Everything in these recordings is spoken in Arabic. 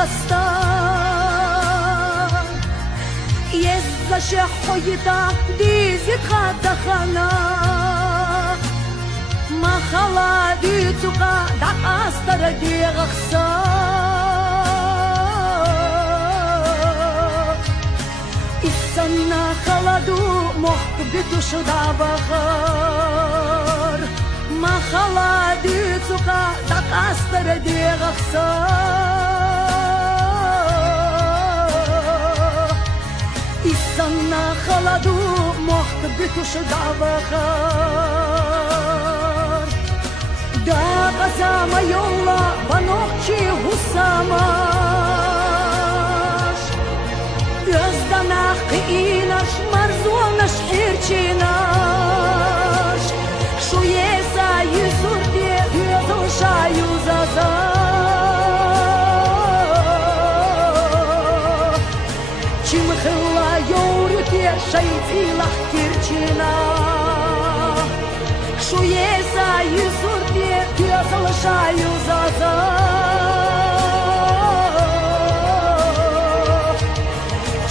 خستان يزش حيتا ديزت خدخنا ما خلا ديتك دع أستر دي غخسان السنة خلدو محبتو شدا بخار ما خلا ديتك دع أستر دي غخسان السنة خلدو محبتو شدا بخار دا قسامة يولا بنوخشي هساماش يزدنا قيناش مرزوناش حيرچيناش شو يسا يزور دي يزو شايو زازا چم خلا يورو تي شايتي لح كيرچينا شو يسا يزور دي يزو شايو زازا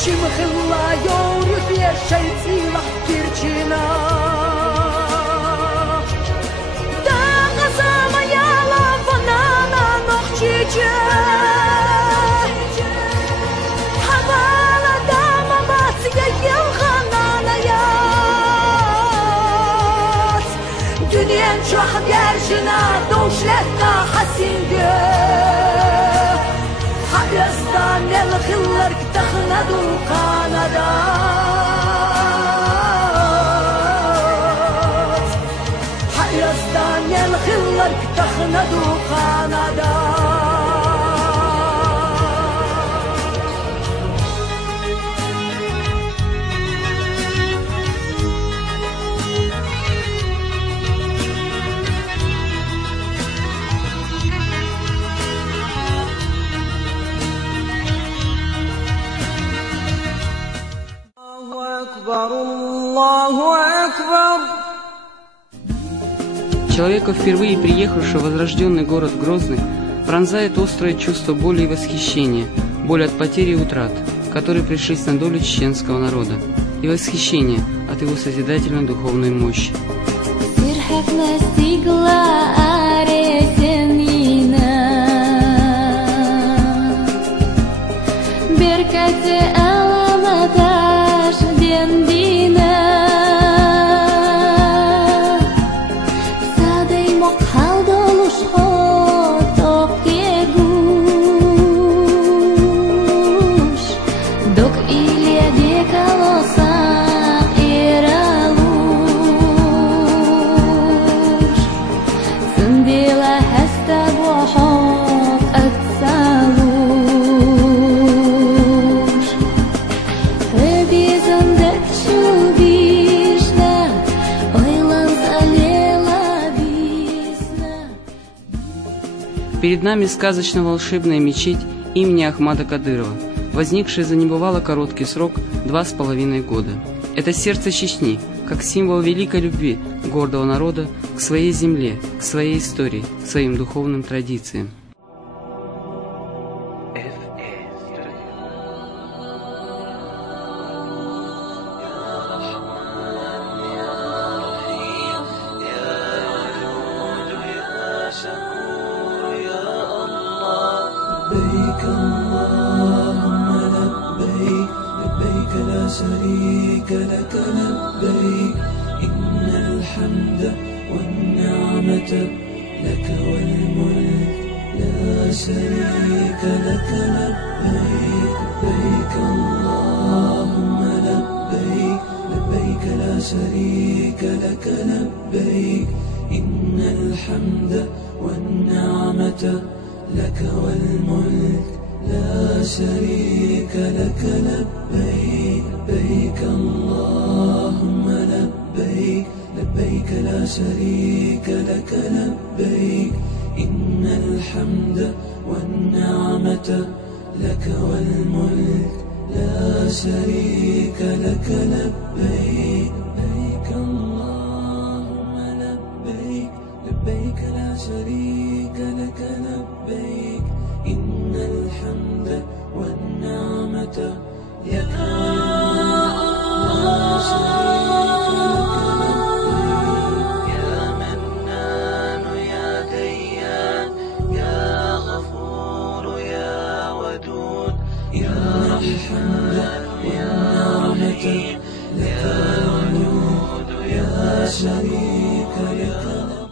چم خلا يورو تي شايتي لح كيرچينا دا قسامة يالا بنانا نوخچيچه شحب يرجنا دوشلتنا حسين جه حيزدان الخلر كتخنا دو قاندا حيزدان الخلر كتخنا دو قاندا Человека, впервые приехавшего в возрожденный город Грозный, пронзает острое чувство боли и восхищения, боль от потери и утрат, которые пришлись на долю чеченского народа, и восхищение от его созидательной духовной мощи. Перед нами сказочно-волшебная мечеть имени Ахмада Кадырова, возникшая за небывало короткий срок 2,5 года. Это сердце Чечни, как символ великой любви гордого народа к своей земле, к своей истории, к своим духовным традициям. لبيك اللهم لبيك لبيك لا شريك لك لبيك إن الحمد والنعمة لك والملك لا شريك لك لبيك لبيك اللهم لبيك لبيك لا شريك لك لبيك إن الحمد والنعمة لك والملك لا شريك لك لبيك لبيك اللهم لبيك لبيك لا شريك لك لبيك إن الحمد والنعمة لك والملك لا شريك لك لبيك لبيك اللهم لبيك لبيك لا شريك لك لبيك إن الحمد رحمته يا الله شريك لك يا منان يا ديان يا غفور يا ودود يا رحمن يا رحيم يا ودود يا شريك لك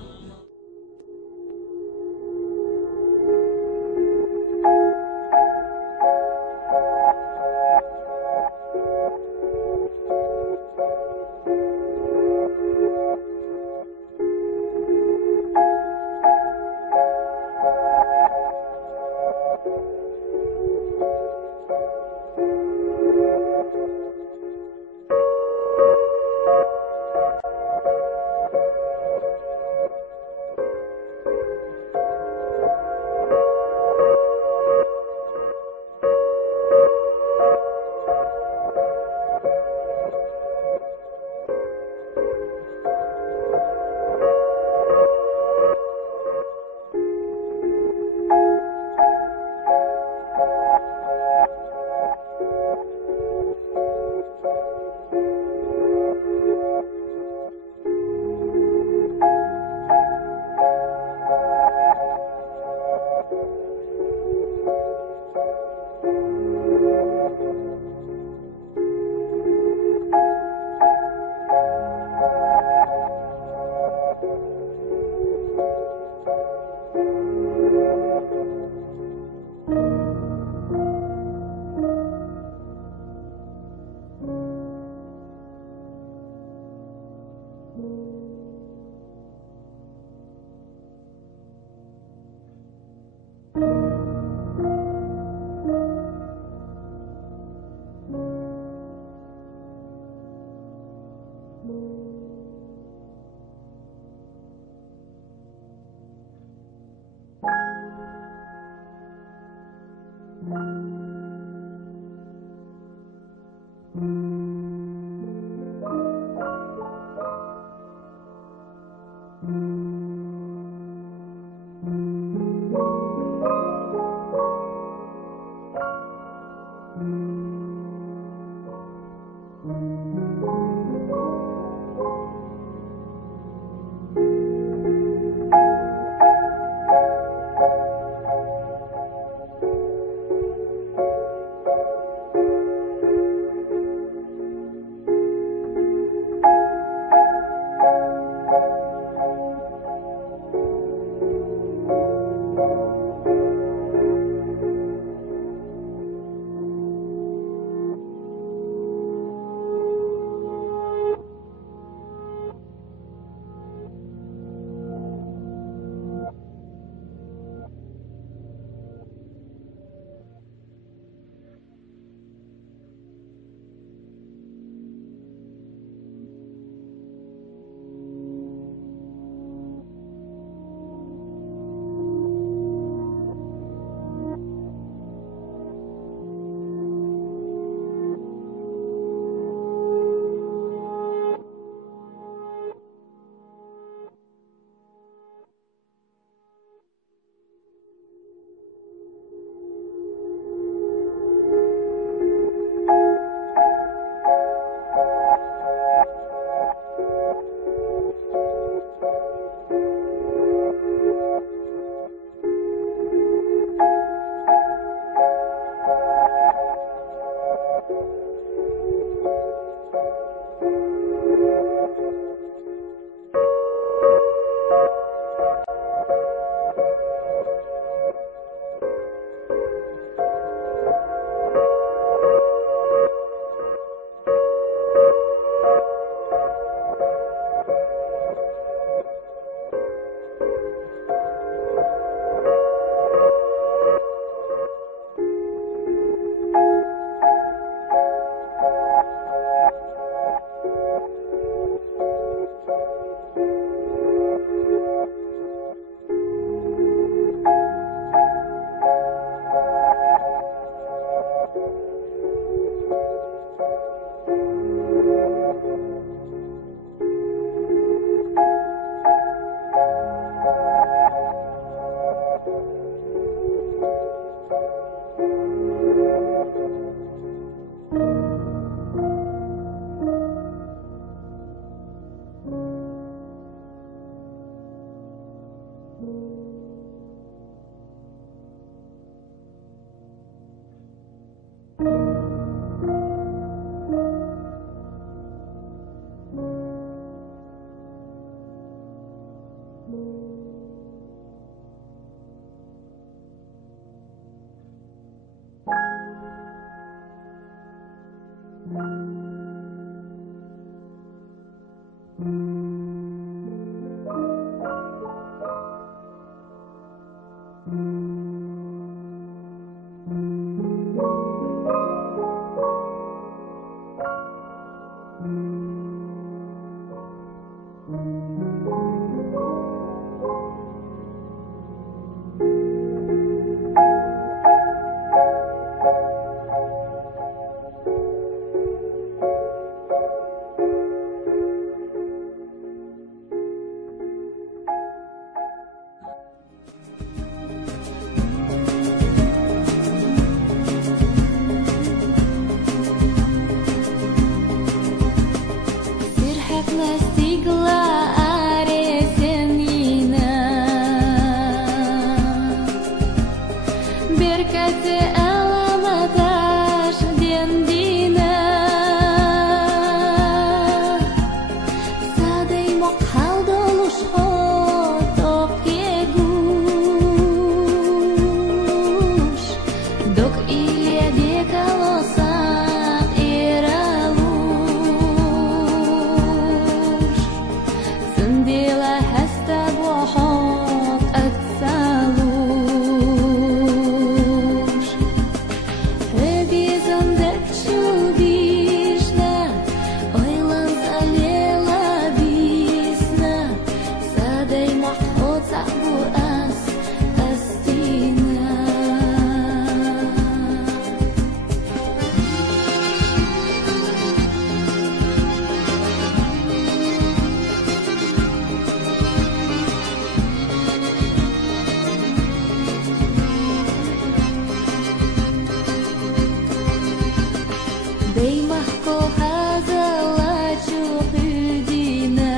Beimahko hazalachu hudina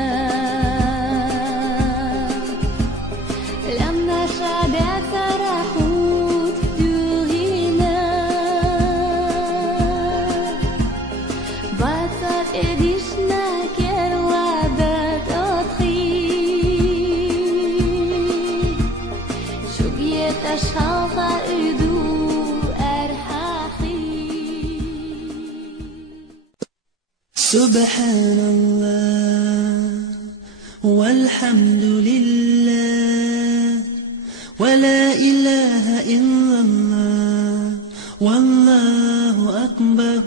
Lamna shadata rahut duhina Batat edishna kerwadat otchi Shugyet ashalcha udu سبحان الله والحمد لله ولا إله إلا الله والله أكبر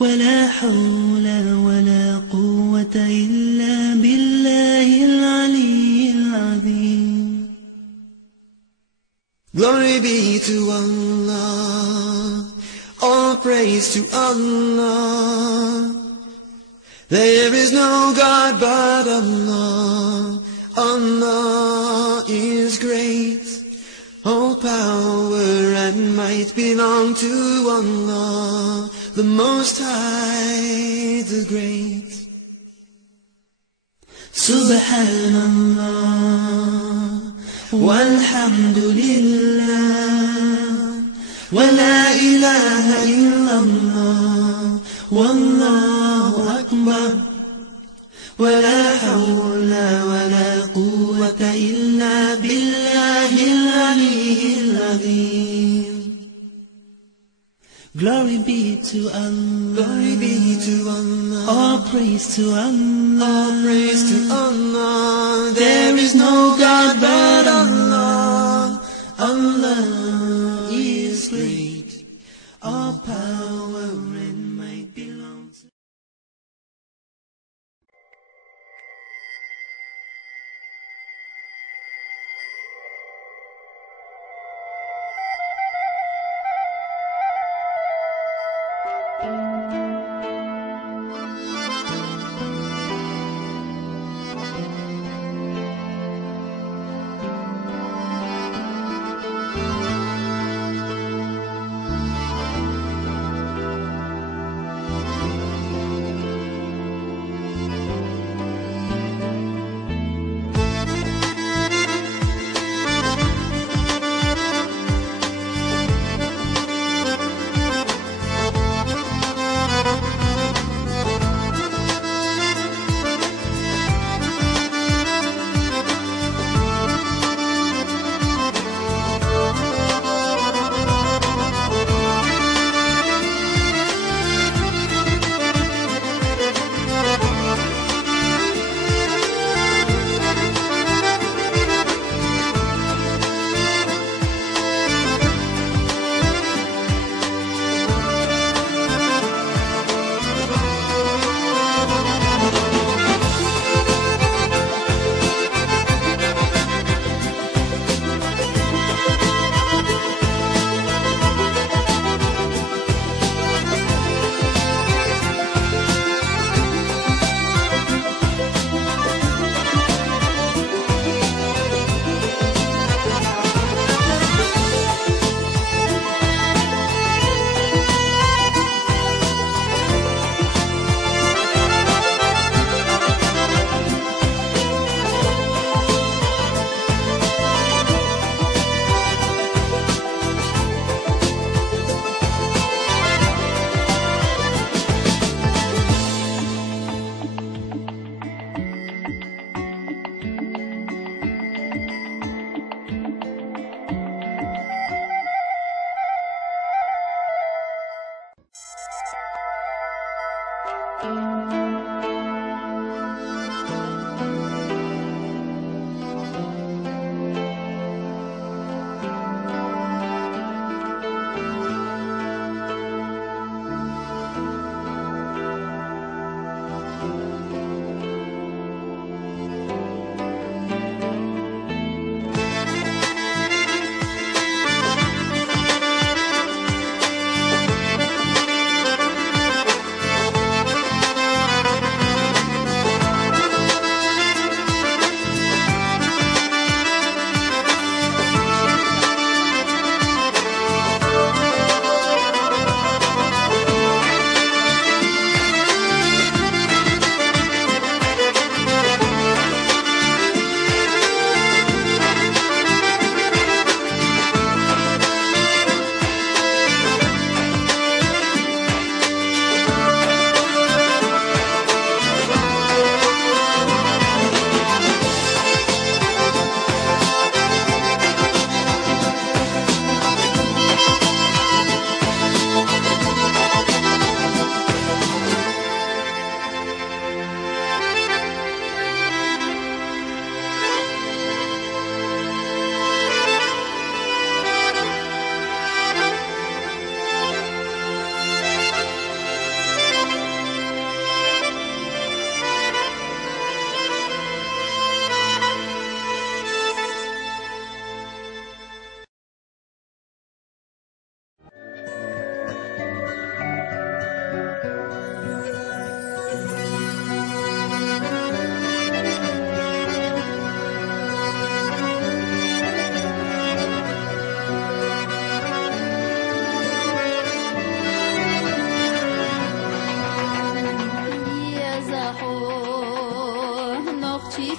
ولا حول ولا قوة إلا بالله العلي العظيم. Glory be to Allah, all praise to Allah. There is no God but Allah. Allah is great. All power and might belong to Allah, the Most High, the Great. Subhanallah, walhamdulillah, wa la ilaha illallah, wallahu akbar, wa la hawla wa la quwwata illa billahi al-aliyyil azim. Glory be to Allah, glory be to Allah, all praise to Allah, all praise to Allah. There is no God but Allah. Allah is great, all power and might belongs to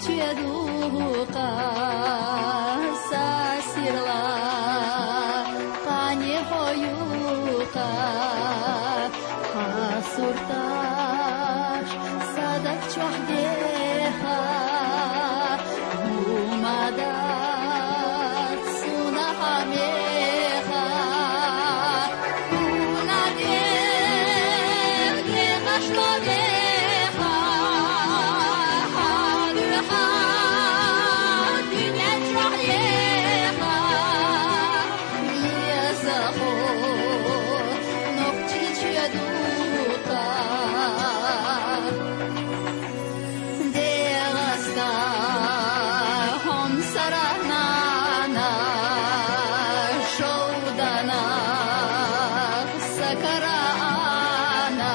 ceduka sasirla kanye hoyuka hasurtash sadak chwahdeha umadat sunahameha unadeh lekashlodeha haduha dünya chwahdeha yezaho nokchi cheduka derasta hom saranana shodana sakarana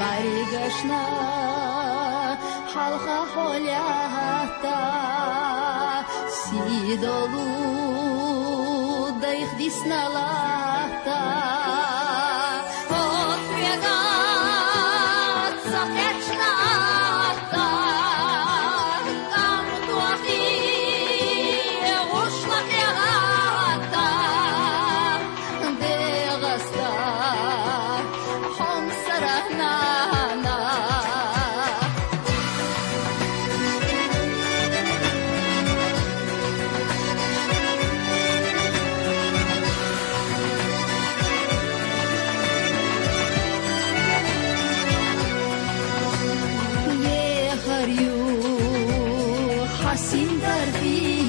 barigashna halqa holyata sidolu daych disnalata отвегат запечната там туахи ушла пирата дегаста хом саранана حسين دربي